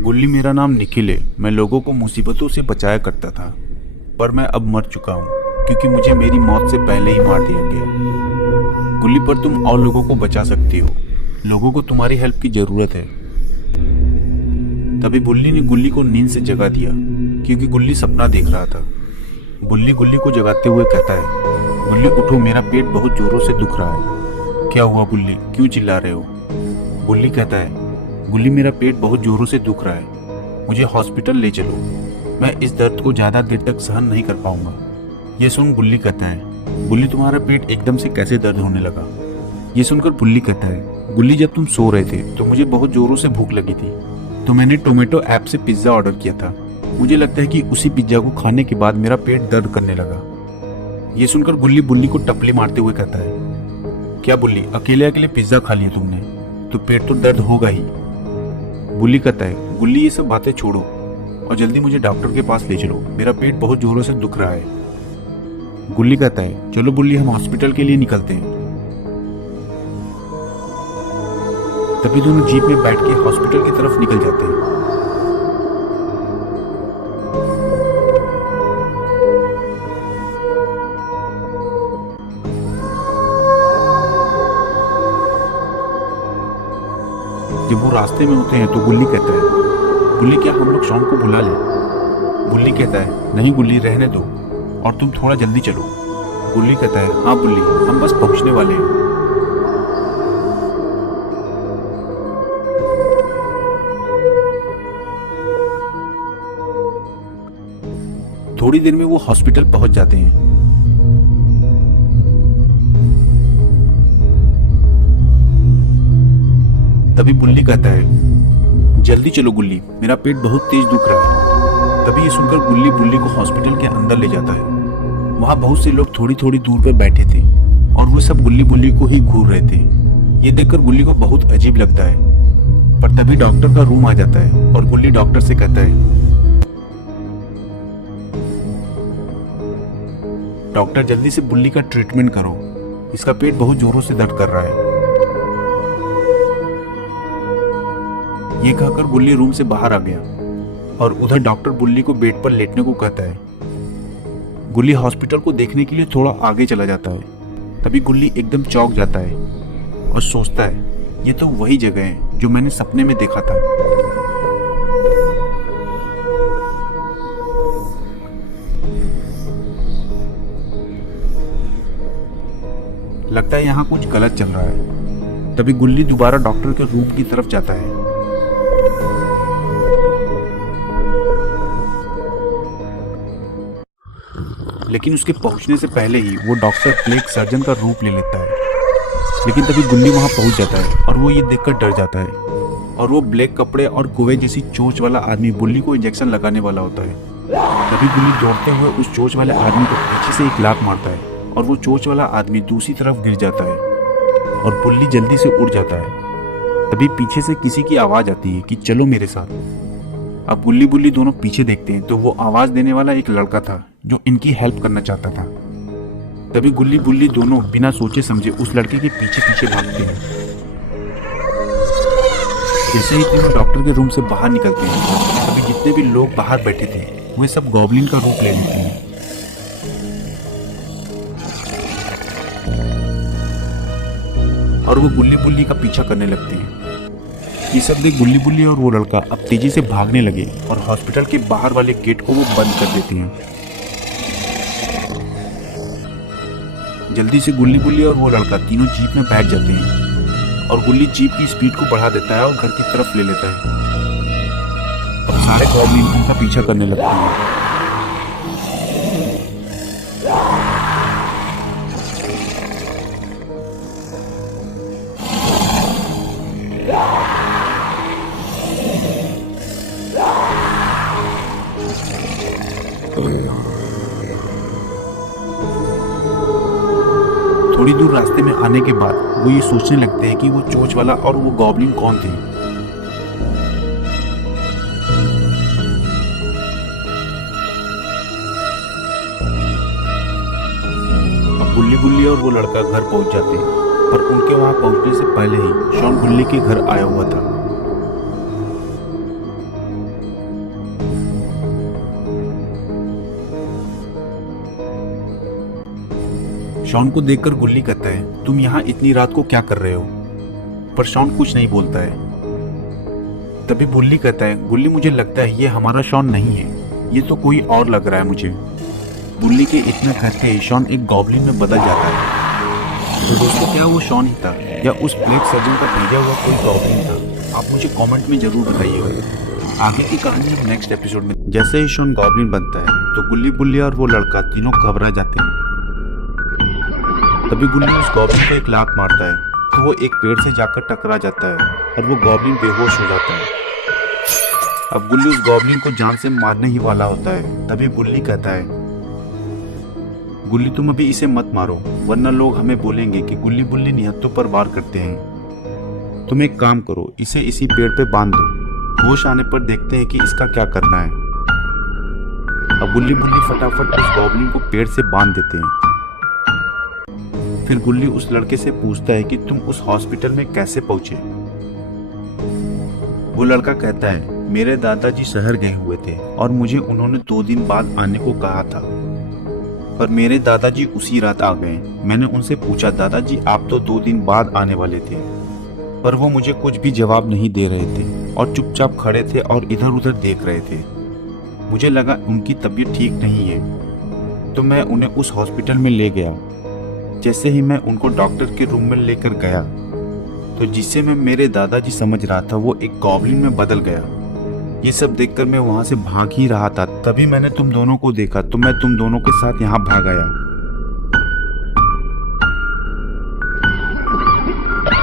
गुल्ली मेरा नाम निखिल है। मैं लोगों को मुसीबतों से बचाया करता था, पर मैं अब मर चुका हूँ क्योंकि मुझे मेरी मौत से पहले ही मार दिया गया। गुल्ली, पर तुम और लोगों को बचा सकती हो। लोगों को तुम्हारी हेल्प की जरूरत है। तभी बुल्ली ने गुल्ली को नींद से जगा दिया क्योंकि गुल्ली सपना देख रहा था। बुल्ली गुल्ली को जगाते हुए कहता है, गुल्ली उठो, मेरा पेट बहुत जोरों से दुख रहा है। क्या हुआ गुल्ली, क्यों चिल्ला रहे हो? बुल्ली कहता है, गुल्ली मेरा पेट बहुत जोरों से दुख रहा है, मुझे हॉस्पिटल ले चलो। मैं इस दर्द को ज्यादा देर तक सहन नहीं कर पाऊंगा। ये सुन गुल्ली कहता है, गुल्ली तुम्हारा पेट एकदम से कैसे दर्द होने लगा? ये सुनकर बुल्ली कहता है, गुल्ली जब तुम सो रहे थे तो मुझे बहुत जोरों से भूख लगी थी, तो मैंने टोमेटो ऐप से पिज्जा ऑर्डर किया था। मुझे लगता है कि उसी पिज्जा को खाने के बाद मेरा पेट दर्द करने लगा। ये सुनकर गुल्ली बुल्ली को टपली मारते हुए कहता है, क्या बुल्ली, अकेले अकेले पिज्जा खा लिया तुमने तो पेट तो दर्द होगा ही। बुल्ली कहता है, गुल्ली ये सब बातें छोड़ो और जल्दी मुझे डॉक्टर के पास ले चलो, मेरा पेट बहुत जोरों से दुख रहा है। गुल्ली कहता है, चलो बुल्ली, हम हॉस्पिटल के लिए निकलते हैं। तभी दोनों जीप में बैठ के हॉस्पिटल की तरफ निकल जाते हैं। जब वो रास्ते में होते हैं तो गुल्ली कहता है, गुल्ली क्या हम लोग शॉन को बुला लें? बुल्ली कहता है, नहीं गुल्ली, रहने दो और तुम थोड़ा जल्दी चलो। गुल्ली कहता है, हाँ बुल्ली, हम बस पहुंचने वाले हैं। थोड़ी देर में वो हॉस्पिटल पहुंच जाते हैं। तभी बुल्ली कहता है, जल्दी चलो गुल्ली, मेरा पेट बहुत तेज दुख रहा है। तभी ये सुनकर गुल्ली बुल्ली को हॉस्पिटल के अंदर ले जाता है। वहां बहुत से लोग थोड़ी थोड़ी दूर पर बैठे थे और वो सब गुल्ली बुल्ली को ही घूर रहे थे। ये देखकर गुल्ली को बहुत अजीब लगता है, पर तभी डॉक्टर का रूम आ जाता है और गुल्ली डॉक्टर से कहता है, डॉक्टर जल्दी से बुल्ली का ट्रीटमेंट करो, इसका पेट बहुत जोरों से दर्द कर रहा है। ये कहकर बुल्ली रूम से बाहर आ गया और उधर डॉक्टर बुल्ली को बेड पर लेटने को कहता है। गुल्ली हॉस्पिटल को देखने के लिए थोड़ा आगे चला जाता है। तभी गुल्ली एकदम चौंक जाता है और सोचता है, ये तो वही जगह है जो मैंने सपने में देखा था। लगता है यहाँ कुछ गलत चल रहा है। तभी गुल्ली दोबारा डॉक्टर के रूम की तरफ जाता है। लेकिन उसके पहुंचने से पहले ही वो डॉक्टर एक सर्जन का रूप ले लेता है। लेकिन तभी गुल्ली वहां पहुंच जाता है और वो ये देखकर डर जाता है और वो ब्लैक कपड़े और कुएं जैसी चोंच वाला आदमी बुल्ली को इंजेक्शन लगाने वाला होता है। तभी गुल्ली दौड़ते हुए उस चोंच वाले आदमी को पीछे से एक लात मारता है और वो चोंच वाला आदमी दूसरी तरफ गिर जाता है और बुल्ली जल्दी से उड़ जाता है। तभी पीछे से किसी की आवाज आती है कि चलो मेरे साथ। अब गुल्ली बुल्ली दोनों पीछे देखते हैं तो वो आवाज देने वाला एक लड़का था जो इनकी हेल्प करना चाहता था। तभी गुल्ली बुल्ली दोनों बिना सोचे समझे उस लड़के के पीछे पीछे भागते हैं। जैसे ही तीनों डॉक्टर के रूम से बाहर निकलते हैं तभी जितने भी लोग बाहर बैठे थे वे सब गॉब्लिन का रूप ले लेते हैं। और वो गुल्ली बुल्ली का पीछा करने लगते हैं। ये सब देख गुल्ली बुल्ली और वो लड़का अब तेजी से भागने लगे और हॉस्पिटल के बाहर वाले गेट को वो बंद कर देते हैं। जल्दी से गुल्ली बुल्ली और वो लड़का तीनों जीप में बैठ जाते हैं और गुल्ली जीप की स्पीड को बढ़ा देता है और घर की तरफ ले लेता है और सारे गॉब्लिन उनका पीछा करने लगते हैं। थोड़ी दूर रास्ते में आने के बाद वो ये सोचने लगते हैं कि वो चोंच वाला और वो गॉब्लिन कौन थे। अब गुल्ली बुल्ली और वो लड़का घर पहुंच जाते हैं, पर उनके वहां पहुंचने से पहले ही शॉन गुल्ली के घर आया हुआ था। शॉन को देखकर गुल्ली कहता है, तुम यहाँ इतनी रात को क्या कर रहे हो? पर शॉन कुछ नहीं बोलता है। तभी बुल्ली कहता है, गुल्ली मुझे लगता है ये हमारा शॉन नहीं है, ये तो कोई और लग रहा है मुझे। बुल्ली के इतना कहते ही शॉन एक गॉब्लिन में बदल जाता है। तो दोस्तों, क्या वो शॉन ही था या उस प्लेग सर्जन का भेजा हुआ कोई गॉब्लिन था? आप मुझे कमेंट में जरूर बताइएगा। आगे की कहानी हम नेक्स्ट एपिसोड में। जैसे ही शॉन गॉब्लिन बनता है तो गुल्ली, बुल्ली और वो लड़का तीनों घबरा जाते हैं। तभी गुल्ली उस गॉब्लिन को एक लात मारता है तो वो एक पेड़ से जाकर टकरा जाता है और वो गॉब्लिन बेहोश हो जाता है। अब गुल्ली उस गॉब्लिन को जान से मारने ही वाला होता है। तभी बुल्ली कहता है, गुल्ली तुम अभी इसे मत मारो, वरना लोग हमें बोलेंगे कि गुल्ली बुल्ली निहत्तों पर वार करते हैं। तुम एक काम करो, इसे इसी पेड़ पे बांध दो, होश आने पर देखते हैं कि इसका क्या करना है। अब गुल्ली बुल्ली फटाफट उस गॉब्लिन को पेड़ से बांध देते हैं। फिर गुल्ली उस लड़के से पूछता है कि तुम उस हॉस्पिटल में कैसे पहुंचे? वो लड़का कहता है, मेरे दादाजी शहर गए हुए थे और मुझे उन्होंने 2 दिन बाद आने को कहा था, पर मेरे दादाजी उसी रात आ गए। मैंने उनसे पूछा, दादाजी आप तो 2 दिन बाद आने वाले थे, पर वो मुझे कुछ भी जवाब नहीं दे रहे थे और चुपचाप खड़े थे और इधर उधर देख रहे थे। मुझे लगा उनकी तबीयत ठीक नहीं है, तो मैं उन्हें उस हॉस्पिटल में ले गया। जैसे ही मैं उनको डॉक्टर के रूम में लेकर गया तो जिसे मैं मेरे दादाजी समझ रहा था वो एक गॉब्लिन में बदल गया। ये सब देखकर मैं वहां से भाग ही रहा था, तभी मैंने तुम दोनों को देखा तो मैं तुम दोनों के साथ यहाँ भाग आया।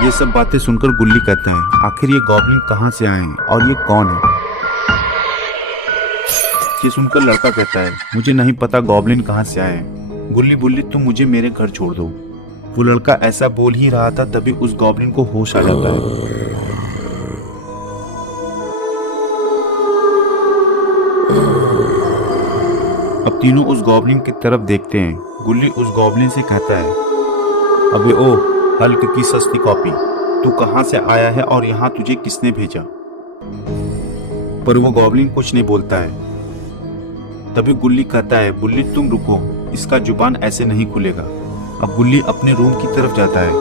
ये सब बातें सुनकर गुल्ली कहते हैं, आखिर ये गॉब्लिन कहाँ से आए हैं और ये कौन है? ये सुनकर लड़का कहता है, मुझे नहीं पता गॉब्लिन कहाँ से आए हैं। गुल्ली बुल्ली तुम मुझे मेरे घर छोड़ दो। वो लड़का ऐसा बोल ही रहा था तभी उस गॉब्लिन को होश आ जाता है। अब तीनों उस गॉब्लिन की तरफ देखते हैं। गुल्ली उस गॉब्लिन से कहता है, अबे ओ हल्क की सस्ती कॉपी, तू कहां से आया है और यहाँ तुझे किसने भेजा? पर वो गॉब्लिन कुछ नहीं बोलता है। तभी गुल्ली कहता है, बुल्ली तुम रुको, इसका जुबान ऐसे नहीं खुलेगा। अब गुल्ली अपने रूम की तरफ जाता है।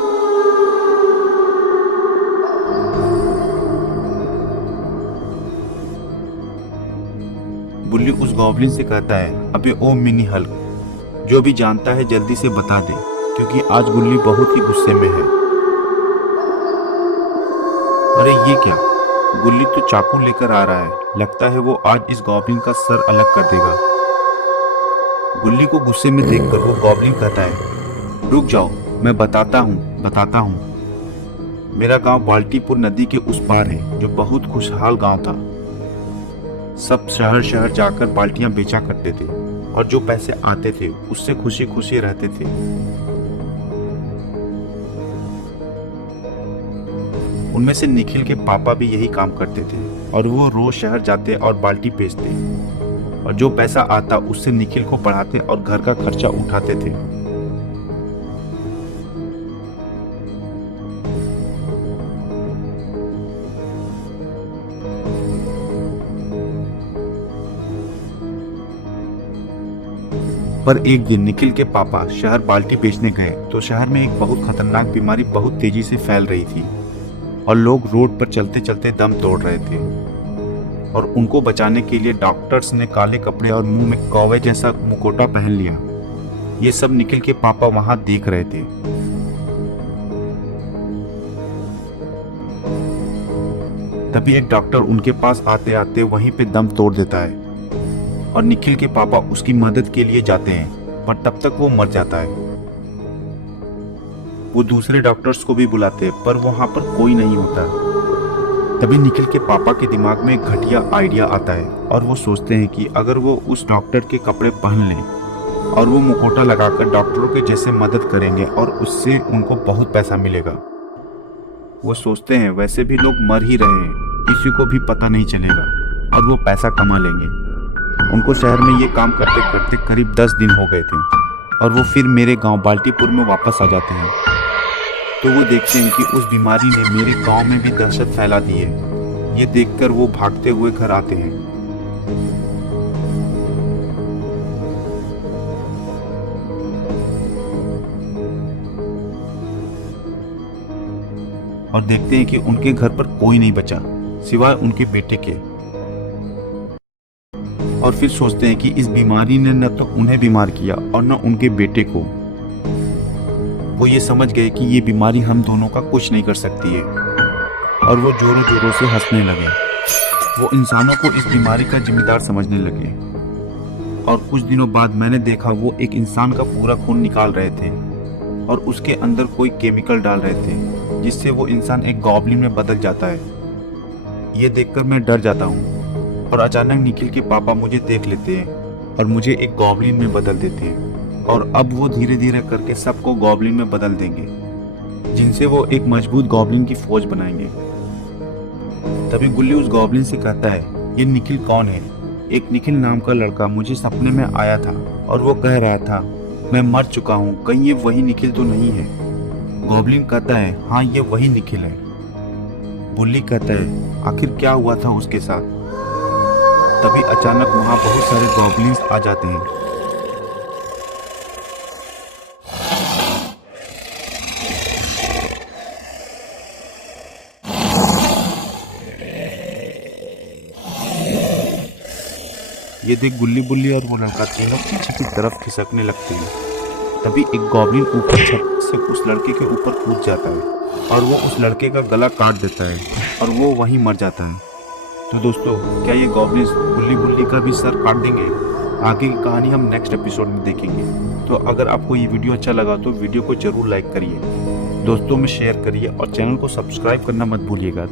बुल्ली उस गॉब्लिन से कहता है, अबे ओ मिनी हल्क, जो भी जानता है जल्दी से बता दे, क्योंकि आज गुल्ली बहुत ही गुस्से में है। अरे ये क्या? गुल्ली तो चाकू लेकर आ रहा है, लगता है वो आज इस गॉब्लिन का सर अलग कर देगा। गुल्ली को गुस्से में देखकर वो गॉब्लिन कहता है, रुक जाओ, मैं बताता हूँ। मेरा गांव बाल्टीपुर नदी के उस पार है, जो बहुत खुशहाल गांव था। सब शहर शहर जाकर बाल्टियां बेचा करते थे और जो पैसे आते थे उससे खुशी खुशी रहते थे। उनमें से निखिल के पापा भी यही काम करते थे और वो रोज शहर जाते और बाल्टी बेचते और जो पैसा आता उससे निखिल को पढ़ाते और घर का खर्चा उठाते थे। पर एक दिन निखिल के पापा शहर बाल्टी बेचने गए तो शहर में एक बहुत खतरनाक बीमारी बहुत तेजी से फैल रही थी और लोग रोड पर चलते चलते दम तोड़ रहे थे और उनको बचाने के लिए डॉक्टर्स ने काले कपड़े और मुंह में कौवे जैसा मुखौटा पहन लिया। ये सब निखिल के पापा वहां देख रहे थे। तभी एक डॉक्टर उनके पास आते आते वहीं पे दम तोड़ देता है और निखिल के पापा उसकी मदद के लिए जाते हैं, पर तब तक वो मर जाता है। वो दूसरे डॉक्टर्स को भी बुलाते पर वहां पर कोई नहीं होता। तभी निखिल के पापा के दिमाग में एक घटिया आइडिया आता है और वो सोचते हैं कि अगर वो उस डॉक्टर के कपड़े पहन लें और वो मुखौटा लगाकर डॉक्टरों के जैसे मदद करेंगे और उससे उनको बहुत पैसा मिलेगा। वो सोचते हैं वैसे भी लोग मर ही रहे हैं, किसी को भी पता नहीं चलेगा और वो पैसा कमा लेंगे। उनको शहर में ये काम करते करते करीब 10 दिन हो गए थे और वो फिर मेरे गांव बाल्टीपुर में वापस आ जाते हैं। तो वो देखते हैं कि उस बीमारी ने मेरे गांव में भी दहशत फैला दी है। ये देखकर वो भागते हुए घर आते हैं। और देखते हैं कि उनके घर पर कोई नहीं बचा सिवाय उनके बेटे के। और फिर सोचते हैं कि इस बीमारी ने न तो उन्हें बीमार किया और न उनके बेटे को। वो ये समझ गए कि ये बीमारी हम दोनों का कुछ नहीं कर सकती है और वो जोरों जोरों से हंसने लगे। वो इंसानों को इस बीमारी का जिम्मेदार समझने लगे। और कुछ दिनों बाद मैंने देखा वो एक इंसान का पूरा खून निकाल रहे थे और उसके अंदर कोई केमिकल डाल रहे थे जिससे वो इंसान एक गॉब्लिन में बदल जाता है। ये देखकर मैं डर जाता हूँ और अचानक निखिल के पापा मुझे देख लेते हैं और मुझे एक गॉब्लिन में बदल देते हैं। और अब वो धीरे धीरे करके सबको गॉब्लिन में बदल देंगे जिनसे वो एक मजबूत गॉब्लिन की फौज बनाएंगे। तभी गुल्ली उस गॉब्लिन से कहता है, ये निखिल कौन है? एक निखिल नाम का लड़का मुझे सपने में आया था और वो कह रहा था मैं मर चुका हूँ, कहीं ये वही निखिल तो नहीं है? गॉब्लिन कहता है, हाँ ये वही निखिल है। बुल्ली कहता है, आखिर क्या हुआ था उसके साथ? तभी अचानक वहाँ बहुत सारे गॉब्लिन्स आ जाते हैं। ये देख गुल्ली बुल्ली और वो लड़का तीनों पीछे की तरफ खिसकने लगते हैं। तभी एक गॉब्लिन ऊपर छत से उस लड़के के ऊपर कूद जाता है और वो उस लड़के का गला काट देता है और वो वहीं मर जाता है। तो दोस्तों, क्या ये गॉब्लिन्स गुल्ली बुल्ली का भी सर काट देंगे? आगे की कहानी हम नेक्स्ट एपिसोड में देखेंगे। तो अगर आपको ये वीडियो अच्छा लगा तो वीडियो को जरूर लाइक करिए, दोस्तों में शेयर करिए और चैनल को सब्सक्राइब करना मत भूलिएगा।